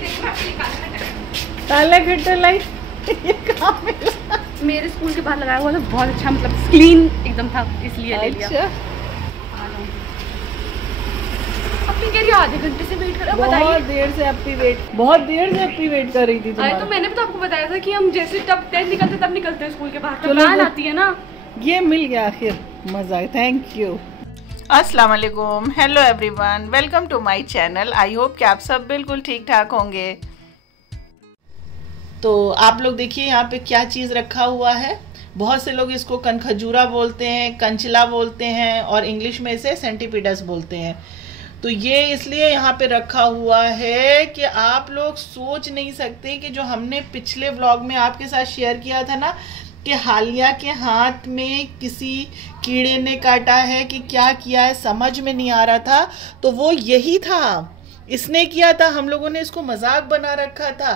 देखिए मैं आपके लिए काला खट्टा लाई ये कहाँ मिला? मेरे स्कूल के बाहर लगाया हुआ था, बहुत अच्छा, मतलब क्लीन एकदम था, इसलिए ले लिया। अच्छा, अपनी कह रही आधे घंटे से वेट कर रहा, बहुत बताइए। देर से अपनी वेट कर रही थी अरे तो मैंने तो आपको बताया था कि हम जैसे तब 10 निकलते तब निकलते हैं स्कूल के बाहर, चलो, तो वैन आती है ना। ये मिल गया आखिर, मजा आया, थैंक यू। अस्सलाम वालेकुम, hello everyone, welcome to my channel. I hope कि आप सब बिल्कुल ठीक ठाक होंगे। तो आप लोग देखिए यहाँ पे क्या चीज़ रखा हुआ है। बहुत से लोग इसको कनखजूरा बोलते हैं, कंचला बोलते हैं और इंग्लिश में इसे सेंटीपीडस बोलते हैं। तो ये इसलिए यहाँ पे रखा हुआ है कि आप लोग सोच नहीं सकते कि जो हमने पिछले व्लॉग में आपके साथ शेयर किया था ना कि हालिया के हाथ में किसी कीड़े ने काटा है कि क्या किया है समझ में नहीं आ रहा था, तो वो यही था, इसने किया था। हम लोगों ने इसको मजाक बना रखा था।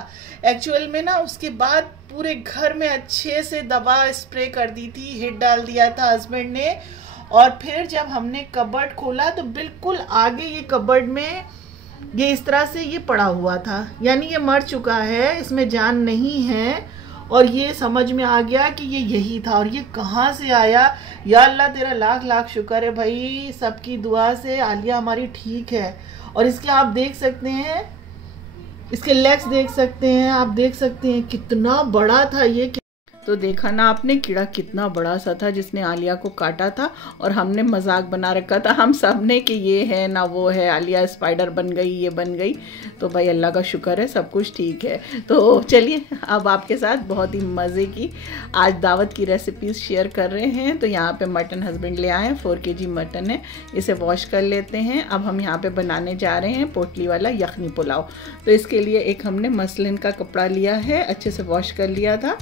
एक्चुअल में ना उसके बाद पूरे घर में अच्छे से दवा स्प्रे कर दी थी, हिट डाल दिया था हस्बैंड ने। और फिर जब हमने कबर्ड खोला तो बिल्कुल आगे ये कबर्ड में ये इस तरह से ये पड़ा हुआ था, यानी ये मर चुका है, इसमें जान नहीं है। और ये समझ में आ गया कि ये यही था। और ये कहाँ से आया, या अल्लाह तेरा लाख लाख शुक्र है भाई, सबकी दुआ से आलिया हमारी ठीक है। और इसके आप देख सकते हैं, इसके लेग्स देख सकते हैं, आप देख सकते हैं कितना बड़ा था ये। तो देखा ना आपने, कीड़ा कितना बड़ा सा था जिसने आलिया को काटा था। और हमने मजाक बना रखा था हम सब ने कि ये है ना वो है, आलिया स्पाइडर बन गई, ये बन गई। तो भाई अल्लाह का शुक्र है, सब कुछ ठीक है। तो चलिए अब आपके साथ बहुत ही मज़े की आज दावत की रेसिपीज़ शेयर कर रहे हैं। तो यहाँ पे मटन हस्बैंड ले आए हैं, 4 kg मटन है, इसे वॉश कर लेते हैं। अब हम यहाँ पे बनाने जा रहे हैं पोटली वाला यखनी पुलाव। तो इसके लिए एक हमने मसलिन का कपड़ा लिया है, अच्छे से वॉश कर लिया था।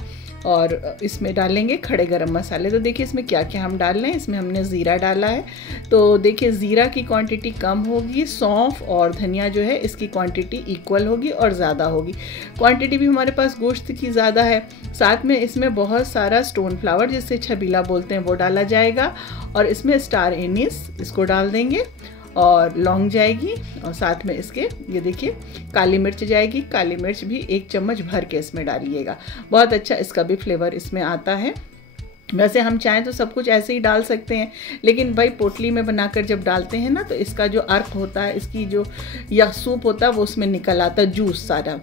और इसमें डालेंगे खड़े गरम मसाले। तो देखिए इसमें क्या क्या हम डाल रहे हैं। इसमें हमने ज़ीरा डाला है, तो देखिए ज़ीरा की क्वांटिटी कम होगी, सौंफ और धनिया जो है इसकी क्वांटिटी इक्वल होगी और ज़्यादा होगी। क्वांटिटी भी हमारे पास गोश्त की ज़्यादा है। साथ में इसमें बहुत सारा स्टोन फ्लावर जिससे छबीला बोलते हैं वो डाला जाएगा। और इसमें स्टार एनिस इसको डाल देंगे और लौंग जाएगी। और साथ में इसके ये देखिए काली मिर्च जाएगी, काली मिर्च भी 1 चम्मच भर के इसमें डालिएगा, बहुत अच्छा इसका भी फ्लेवर इसमें आता है। वैसे हम चाहें तो सब कुछ ऐसे ही डाल सकते हैं, लेकिन भाई पोटली में बनाकर जब डालते हैं ना तो इसका जो अर्क होता है, इसकी जो या सूप होता है वो उसमें निकल आता है, जूस सारा।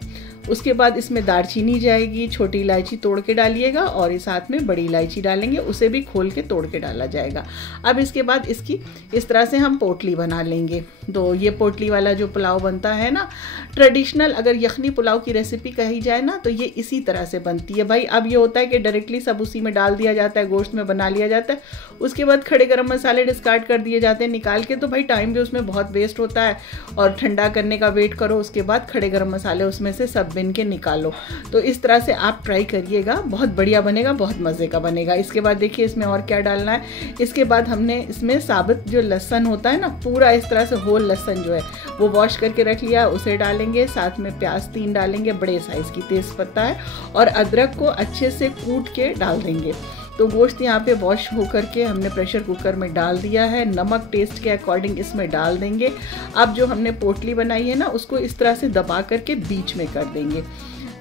उसके बाद इसमें दालचीनी जाएगी, छोटी इलायची तोड़ के डालिएगा और इस साथ में बड़ी इलायची डालेंगे, उसे भी खोल के तोड़ के डाला जाएगा। अब इसके बाद इसकी इस तरह से हम पोटली बना लेंगे। तो ये पोटली वाला जो पुलाव बनता है ना, ट्रेडिशनल अगर यखनी पुलाव की रेसिपी कही जाए ना तो ये इसी तरह से बनती है भाई। अब ये होता है कि डायरेक्टली सब उसी में डाल दिया जाता है, गोश्त में बना लिया जाता है, उसके बाद खड़े गरम मसाले डिस्कार्ड कर दिए जाते हैं निकाल के। तो भाई टाइम भी उसमें बहुत वेस्ट होता है और ठंडा करने का वेट करो, उसके बाद खड़े गरम मसाले उसमें से सब बिन के निकालो। तो इस तरह से आप ट्राई करिएगा, बहुत बढ़िया बनेगा, बहुत मज़े का बनेगा। इसके बाद देखिए इसमें और क्या डालना है। इसके बाद हमने इसमें साबुत जो लहसुन होता है ना, पूरा इस तरह से होल लहसुन जो है वो वॉश करके रख लिया, उसे डालेंगे। साथ में प्याज 3 डालेंगे, बड़े साइज़ की, तेज़ पत्ता है, और अदरक को अच्छे से कूट के डाल देंगे। तो गोश्त यहाँ पे वॉश होकर के हमने प्रेशर कुकर में डाल दिया है। नमक टेस्ट के अकॉर्डिंग इसमें डाल देंगे। अब जो हमने पोटली बनाई है ना उसको इस तरह से दबा करके बीच में कर देंगे।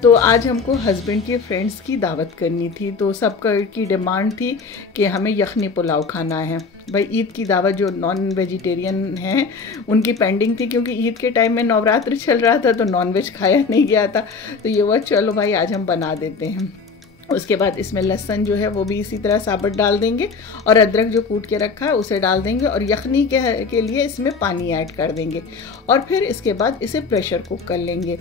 तो आज हमको हस्बैंड के फ्रेंड्स की दावत करनी थी, तो सबका की डिमांड थी कि हमें यखनी पुलाव खाना है। भाई ईद की दावत जो नॉन वेजिटेरियन हैं उनकी पेंडिंग थी, क्योंकि ईद के टाइम में नवरात्र चल रहा था तो नॉन वेज खाया नहीं गया था। तो ये वह चलो भाई आज हम बना देते हैं। उसके बाद इसमें लहसुन जो है वो भी इसी तरह साबुत डाल देंगे और अदरक जो कूट के रखा है उसे डाल देंगे और यखनी के लिए इसमें पानी ऐड कर देंगे। और फिर इसके बाद इसे प्रेशर कुक कर लेंगे।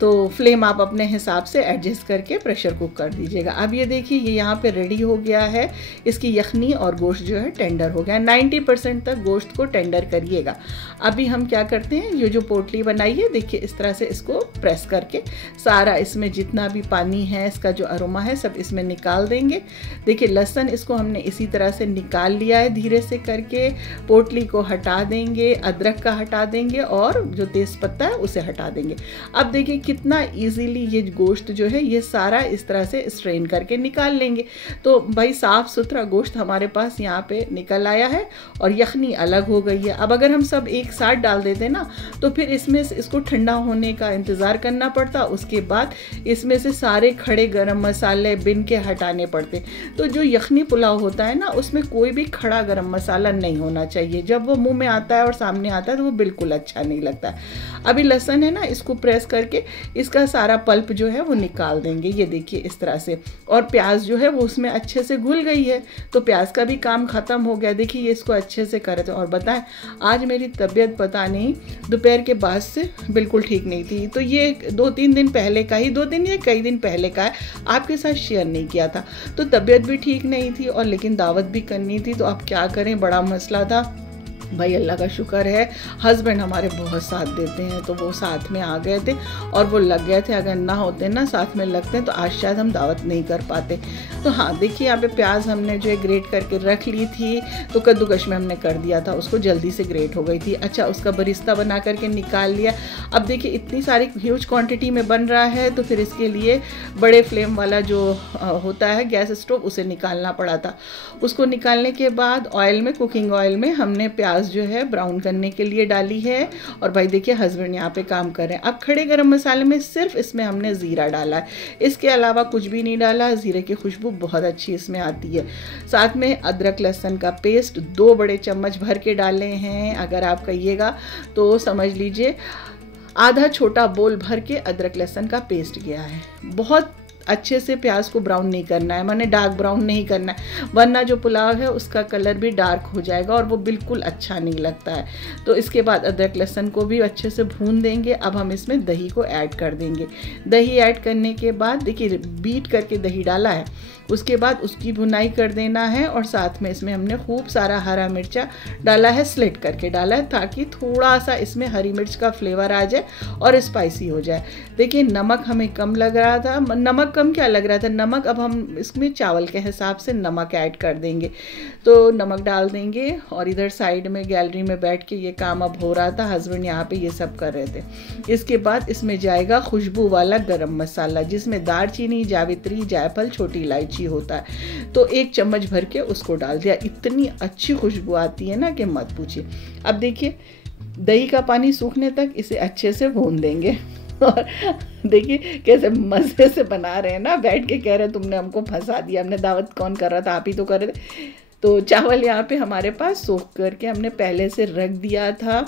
तो फ्लेम आप अपने हिसाब से एडजस्ट करके प्रेशर कुक कर दीजिएगा। अब ये देखिए ये यहाँ पे रेडी हो गया है, इसकी यखनी और गोश्त जो है टेंडर हो गया। 90% तक गोश्त को टेंडर करिएगा। अभी हम क्या करते हैं, ये जो पोटली बनाई है देखिए इस तरह से इसको प्रेस करके सारा इसमें जितना भी पानी है, इसका जो अरोमा है सब इसमें निकाल देंगे। देखिए लहसुन इसको हमने इसी तरह से निकाल लिया है धीरे से करके। पोटली को हटा देंगे, अदरक का हटा देंगे और जो तेज़पत्ता है उसे हटा देंगे। अब देखिए कितना इजीली ये गोश्त जो है ये सारा इस तरह से स्ट्रेन करके निकाल लेंगे। तो भाई साफ़ सुथरा गोश्त हमारे पास यहाँ पे निकल आया है और यखनी अलग हो गई है। अब अगर हम सब एक साथ डाल देते ना तो फिर इसमें इसको ठंडा होने का इंतज़ार करना पड़ता, उसके बाद इसमें से सारे खड़े गरम मसाले बिन के हटाने पड़ते। तो जो यखनी पुलाव होता है ना उसमें कोई भी खड़ा गरम मसाला नहीं होना चाहिए। जब वो मुंह में आता है और सामने आता है तो वो बिल्कुल अच्छा नहीं लगता। अभी लहसुन है ना, इसको प्रेस करके इसका सारा पल्प जो है वो निकाल देंगे, ये देखिए इस तरह से। और प्याज जो है वो उसमें अच्छे से घुल गई है, तो प्याज का भी काम ख़त्म हो गया। देखिए ये इसको अच्छे से करे थे। और बताएं आज मेरी तबीयत पता नहीं दोपहर के बाद से बिल्कुल ठीक नहीं थी, तो ये 2-3 दिन पहले का ही, 2 दिन या कई दिन पहले का है, आपके साथ शेयर नहीं किया था। तो तबीयत भी ठीक नहीं थी और लेकिन दावत भी करनी थी, तो अब क्या करें, बड़ा मसला था। भाई अल्लाह का शुक्र है हस्बैंड हमारे बहुत साथ देते हैं, तो वो साथ में आ गए थे और वो लग गए थे। अगर ना होते ना साथ में लगते तो आज शायद हम दावत नहीं कर पाते। तो हाँ देखिए यहाँ पे प्याज हमने जो है ग्रेट करके रख ली थी, तो कद्दूकश में हमने कर दिया था उसको, जल्दी से ग्रेट हो गई थी। अच्छा उसका बरिस्ता बना करके निकाल लिया। अब देखिए इतनी सारी ह्यूज क्वान्टिटी में बन रहा है, तो फिर इसके लिए बड़े फ्लेम वाला जो होता है गैस स्टोव उसे निकालना पड़ा था। उसको निकालने के बाद ऑयल में, कुकिंग ऑयल में हमने प्याज जो है ब्राउन करने के लिए डाली है। और भाई देखिए हस्बैंड यहाँ पे काम कर रहे हैं। अब खड़े गरम मसाले में सिर्फ इसमें हमने ज़ीरा डाला है, इसके अलावा कुछ भी नहीं डाला। ज़ीरे की खुशबू बहुत अच्छी इसमें आती है। साथ में अदरक लहसुन का पेस्ट 2 बड़े चम्मच भर के डाले हैं। अगर आप कहिएगा तो समझ लीजिए आधा छोटा बोल भर के अदरक लहसुन का पेस्ट गया है। बहुत अच्छे से प्याज को ब्राउन नहीं करना है, माने डार्क ब्राउन नहीं करना है, वरना जो पुलाव है उसका कलर भी डार्क हो जाएगा और वो बिल्कुल अच्छा नहीं लगता है। तो इसके बाद अदरक लहसुन को भी अच्छे से भून देंगे। अब हम इसमें दही को ऐड कर देंगे। दही ऐड करने के बाद देखिए बीट करके दही डाला है, उसके बाद उसकी भुनाई कर देना है। और साथ में इसमें हमने खूब सारा हरा मिर्चा डाला है, स्लिट करके डाला है, ताकि थोड़ा सा इसमें हरी मिर्च का फ्लेवर आ जाए और स्पाइसी हो जाए। देखिए नमक हमें कम लग रहा था, नमक कम क्या लग रहा था, नमक अब हम इसमें चावल के हिसाब से नमक ऐड कर देंगे। तो नमक डाल देंगे। और इधर साइड में गैलरी में बैठ के ये काम अब हो रहा था, हस्बैंड यहाँ पे ये सब कर रहे थे। इसके बाद इसमें जाएगा खुशबू वाला गरम मसाला, जिसमें दालचीनी, जावित्री, जायफल, छोटी इलायची होता है। तो 1 चम्मच भर के उसको डाल दिया। इतनी अच्छी खुशबू आती है ना कि मत पूछिए। अब देखिए दही का पानी सूखने तक इसे अच्छे से भून देंगे। और देखिए कैसे मज़े से बना रहे हैं ना, बैठ के कह रहे तुमने हमको फंसा दिया, हमने दावत कौन कर रहा था, आप ही तो कर रहे थे। तो चावल यहाँ पे हमारे पास सोख करके हमने पहले से रख दिया था।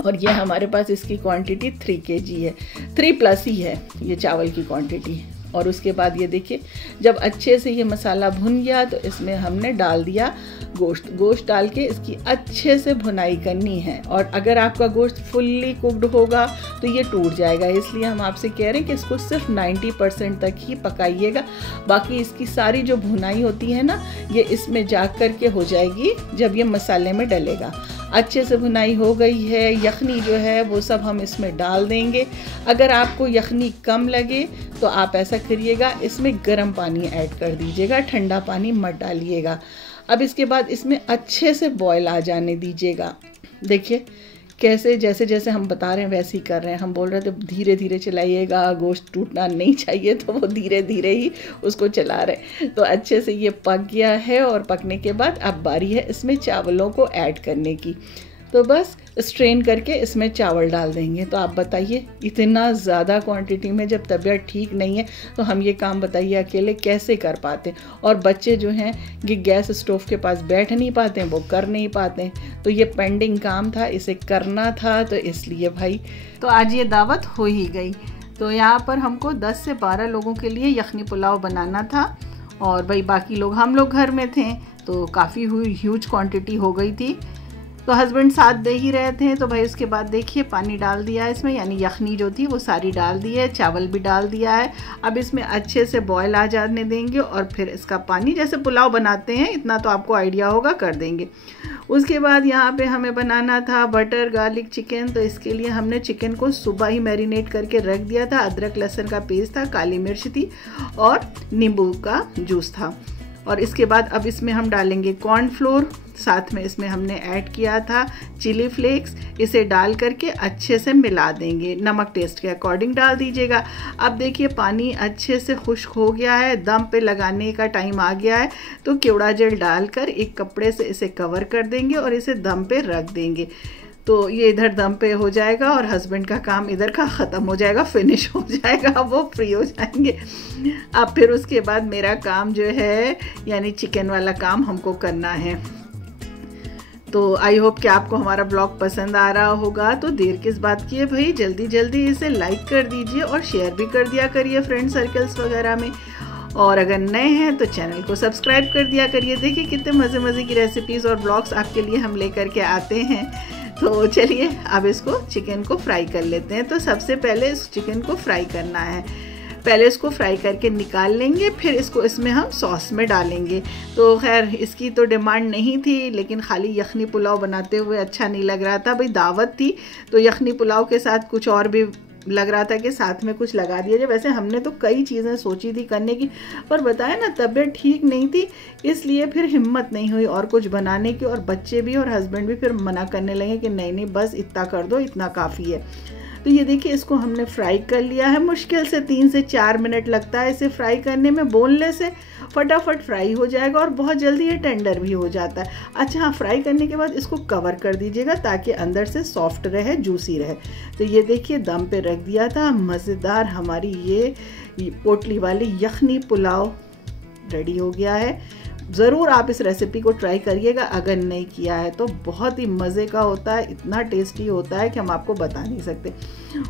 और ये हमारे पास इसकी क्वांटिटी 3 kg है, 3+ ही है ये चावल की क्वांटिटी। और उसके बाद ये देखिए जब अच्छे से ये मसाला भुन गया तो इसमें हमने डाल दिया गोश्त डाल के इसकी अच्छे से भुनाई करनी है। और अगर आपका गोश्त फुल्ली कुक्ड होगा तो ये टूट जाएगा, इसलिए हम आपसे कह रहे हैं कि इसको सिर्फ 90% तक ही पकाइएगा। बाकी इसकी सारी जो भुनाई होती है ना ये इसमें जा कर के हो जाएगी जब ये मसाले में डलेगा। अच्छे से भुनाई हो गई है। यखनी जो है वो सब हम इसमें डाल देंगे। अगर आपको यखनी कम लगे तो आप ऐसा करिएगा, इसमें गर्म पानी ऐड कर दीजिएगा, ठंडा पानी मत डालिएगा। अब इसके बाद इसमें अच्छे से बॉयल आ जाने दीजिएगा। देखिए कैसे जैसे जैसे हम बता रहे हैं वैसे ही कर रहे हैं। हम बोल रहे थे धीरे धीरे चलाइएगा, गोश्त टूटना नहीं चाहिए, तो वो धीरे धीरे ही उसको चला रहे। तो अच्छे से ये पक गया है। और पकने के बाद अब बारी है इसमें चावलों को ऐड करने की। तो बस स्ट्रेन करके इसमें चावल डाल देंगे। तो आप बताइए इतना ज़्यादा क्वांटिटी में जब तबीयत ठीक नहीं है तो हम ये काम बताइए अकेले कैसे कर पाते। और बच्चे जो हैं ये गैस स्टोव के पास बैठ नहीं पाते, वो कर नहीं पाते। तो ये पेंडिंग काम था, इसे करना था, तो इसलिए भाई तो आज ये दावत हो ही गई। तो यहाँ पर हमको 10 से 12 लोगों के लिए यखनी पुलाव बनाना था। और भाई बाकी लोग हम लोग घर में थे तो काफ़ी ह्यूज क्वांटिटी हो गई थी। तो हस्बैंड साथ दे ही रहे थे। तो भाई उसके बाद देखिए पानी डाल दिया है इसमें, यानी यखनी जो थी वो सारी डाल दी है, चावल भी डाल दिया है। अब इसमें अच्छे से बॉयल आ जाने देंगे और फिर इसका पानी जैसे पुलाव बनाते हैं इतना तो आपको आइडिया होगा कर देंगे। उसके बाद यहाँ पे हमें बनाना था बटर गार्लिक चिकन। तो इसके लिए हमने चिकन को सुबह ही मैरिनेट करके रख दिया था। अदरक लहसुन का पेस्ट था, काली मिर्च थी और नींबू का जूस था। और इसके बाद अब इसमें हम डालेंगे कॉर्नफ्लोर, साथ में इसमें हमने ऐड किया था चिली फ्लेक्स। इसे डाल करके अच्छे से मिला देंगे। नमक टेस्ट के अकॉर्डिंग डाल दीजिएगा। अब देखिए पानी अच्छे से खुश्क हो गया है, दम पे लगाने का टाइम आ गया है। तो केवड़ा जेल डालकर एक कपड़े से इसे कवर कर देंगे और इसे दम पे रख देंगे। तो ये इधर दम पे हो जाएगा और हस्बैंड का काम इधर का ख़त्म हो जाएगा, फिनिश हो जाएगा, वो फ्री हो जाएंगे। अब फिर उसके बाद मेरा काम जो है यानी चिकन वाला काम हमको करना है। तो आई होप कि आपको हमारा ब्लॉग पसंद आ रहा होगा। तो देर किस बात की है भाई, जल्दी जल्दी इसे लाइक कर दीजिए और शेयर भी कर दिया करिए फ्रेंड सर्कल्स वगैरह में। और अगर नए हैं तो चैनल को सब्सक्राइब कर दिया करिए। देखिए कितने मज़े मज़े की रेसिपीज़ और ब्लॉग्स आपके लिए हम लेकर के आते हैं। तो चलिए अब इसको चिकन को फ्राई कर लेते हैं। तो सबसे पहले इस चिकन को फ्राई करना है। पहले इसको फ्राई करके निकाल लेंगे, फिर इसको इसमें हम सॉस में डालेंगे। तो खैर इसकी तो डिमांड नहीं थी, लेकिन खाली यखनी पुलाव बनाते हुए अच्छा नहीं लग रहा था। भाई दावत थी तो यखनी पुलाव के साथ कुछ और भी लग रहा था कि साथ में कुछ लगा दिया जाए। वैसे हमने तो कई चीज़ें सोची थी करने की, पर बताया ना तबीयत ठीक नहीं थी, इसलिए फिर हिम्मत नहीं हुई और कुछ बनाने की। और बच्चे भी और हस्बैंड भी फिर मना करने लगे कि नहीं नहीं बस इतना कर दो, इतना काफ़ी है। तो ये देखिए इसको हमने फ्राई कर लिया है। मुश्किल से 3 से 4 मिनट लगता है इसे फ्राई करने में। बोनलेस है, फटाफट फ्राई हो जाएगा और बहुत जल्दी ये टेंडर भी हो जाता है। अच्छा हाँ, फ्राई करने के बाद इसको कवर कर दीजिएगा ताकि अंदर से सॉफ्ट रहे, जूसी रहे। तो ये देखिए दम पे रख दिया था। मज़ेदार हमारी ये पोटली वाली यखनी पुलाव रेडी हो गया है। ज़रूर आप इस रेसिपी को ट्राई करिएगा अगर नहीं किया है तो। बहुत ही मज़े का होता है, इतना टेस्टी होता है कि हम आपको बता नहीं सकते।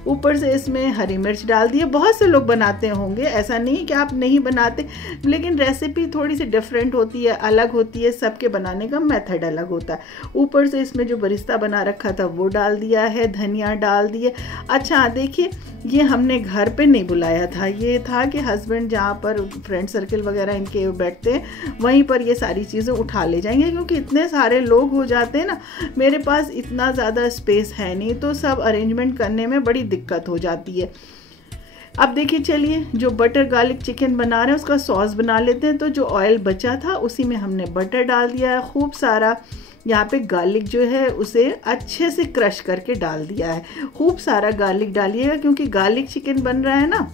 ऊपर से इसमें हरी मिर्च डाल दिए। बहुत से लोग बनाते होंगे, ऐसा नहीं कि आप नहीं बनाते, लेकिन रेसिपी थोड़ी सी डिफरेंट होती है, अलग होती है। सबके बनाने का मेथड अलग होता है। ऊपर से इसमें जो बरिस्ता बना रखा था वो डाल दिया है, धनिया डाल दिए। अच्छा देखिए ये हमने घर पे नहीं बुलाया था, ये था कि हस्बैंड जहाँ पर फ्रेंड सर्कल वगैरह इनके बैठते हैं वहीं पर ये सारी चीज़ें उठा ले जाएंगे, क्योंकि इतने सारे लोग हो जाते हैं ना। मेरे पास इतना ज़्यादा स्पेस है नहीं, तो सब अरेंजमेंट करने में बड़ी दिक्कत हो जाती है। अब देखिए चलिए जो बटर गार्लिक चिकन बना रहे हैं उसका सॉस बना लेते हैं। तो जो ऑयल बचा था उसी में हमने बटर डाल दिया है, खूब सारा। यहाँ पे गार्लिक जो है उसे अच्छे से क्रश करके डाल दिया है। खूब सारा गार्लिक डालिएगा, क्योंकि गार्लिक चिकन बन रहा है ना।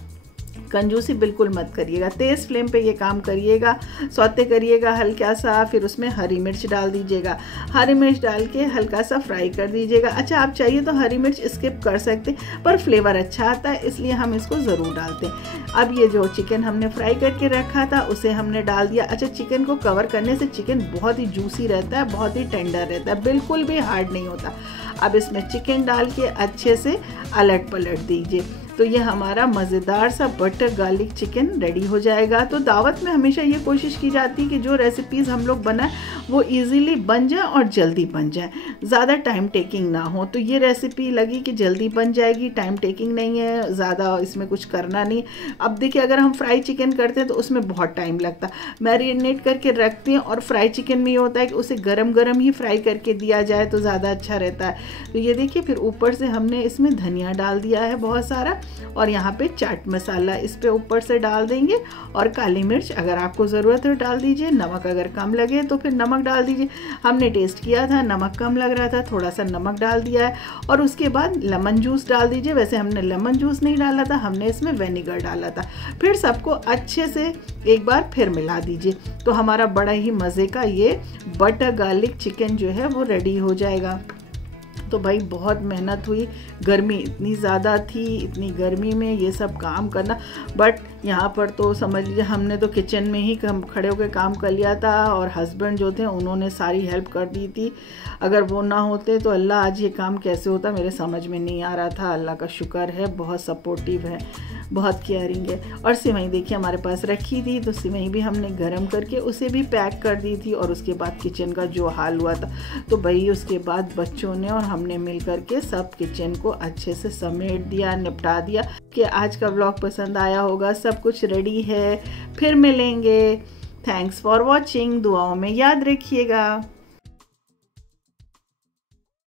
कंजूसी बिल्कुल मत करिएगा, तेज़ फ्लेम पे ये काम करिएगा, सौते करिएगा हल्का सा। फिर उसमें हरी मिर्च डाल दीजिएगा, हरी मिर्च डाल के हल्का सा फ्राई कर दीजिएगा। अच्छा आप चाहिए तो हरी मिर्च स्किप कर सकते, पर फ्लेवर अच्छा आता है इसलिए हम इसको ज़रूर डालते हैं। अब ये जो चिकन हमने फ्राई करके रखा था उसे हमने डाल दिया। अच्छा चिकन को कवर करने से चिकन बहुत ही जूसी रहता है, बहुत ही टेंडर रहता है, बिल्कुल भी हार्ड नहीं होता। अब इसमें चिकन डाल के अच्छे से अलट पलट दीजिए। तो ये हमारा मज़ेदार सा बटर गार्लिक चिकन रेडी हो जाएगा। तो दावत में हमेशा ये कोशिश की जाती है कि जो रेसिपीज़ हम लोग बनाएं वो इजीली बन जाए और जल्दी बन जाए, ज़्यादा टाइम टेकिंग ना हो। तो ये रेसिपी लगी कि जल्दी बन जाएगी, टाइम टेकिंग नहीं है, ज़्यादा इसमें कुछ करना नहीं। अब देखिए अगर हम फ्राई चिकन करते हैं तो उसमें बहुत टाइम लगता है। मैरिनेट करके रखते हैं और फ्राई चिकन में ये होता है कि उसे गरम गरम ही फ्राई करके दिया जाए तो ज़्यादा अच्छा रहता है। तो ये देखिए फिर ऊपर से हमने इसमें धनिया डाल दिया है बहुत सारा, और यहाँ पे चाट मसाला इस पे ऊपर से डाल देंगे, और काली मिर्च अगर आपको ज़रूरत हो डाल दीजिए। नमक अगर कम लगे तो फिर नमक डाल दीजिए। हमने टेस्ट किया था, नमक कम लग रहा था, थोड़ा सा नमक डाल दिया है। और उसके बाद लेमन जूस डाल दीजिए। वैसे हमने लेमन जूस नहीं डाला था, हमने इसमें विनेगर डाला था। फिर सबको अच्छे से एक बार फिर मिला दीजिए। तो हमारा बड़ा ही मज़े का ये बटर गार्लिक चिकन जो है वो रेडी हो जाएगा। तो भाई बहुत मेहनत हुई, गर्मी इतनी ज़्यादा थी, इतनी गर्मी में ये सब काम करना। बट यहाँ पर तो समझ लीजिए हमने तो किचन में ही खड़े होकर काम कर लिया था, और हस्बैंड जो थे उन्होंने सारी हेल्प कर दी थी। अगर वो ना होते तो अल्लाह आज ये काम कैसे होता मेरे समझ में नहीं आ रहा था। अल्लाह का शुक्र है, बहुत सपोर्टिव है, बहुत केयरिंग है। और सिवई देखिए हमारे पास रखी थी, तो सिवई भी हमने गर्म करके उसे भी पैक कर दी थी। और उसके बाद किचन का जो हाल हुआ था, तो भाई उसके बाद बच्चों ने और हमने मिल करके सब किचन को अच्छे से समेट दिया, निपटा दिया। कि आज का व्लॉग पसंद आया होगा, सब कुछ रेडी है, फिर मिलेंगे। थैंक्स फॉर वॉचिंग, दुआओं में याद रखिएगा।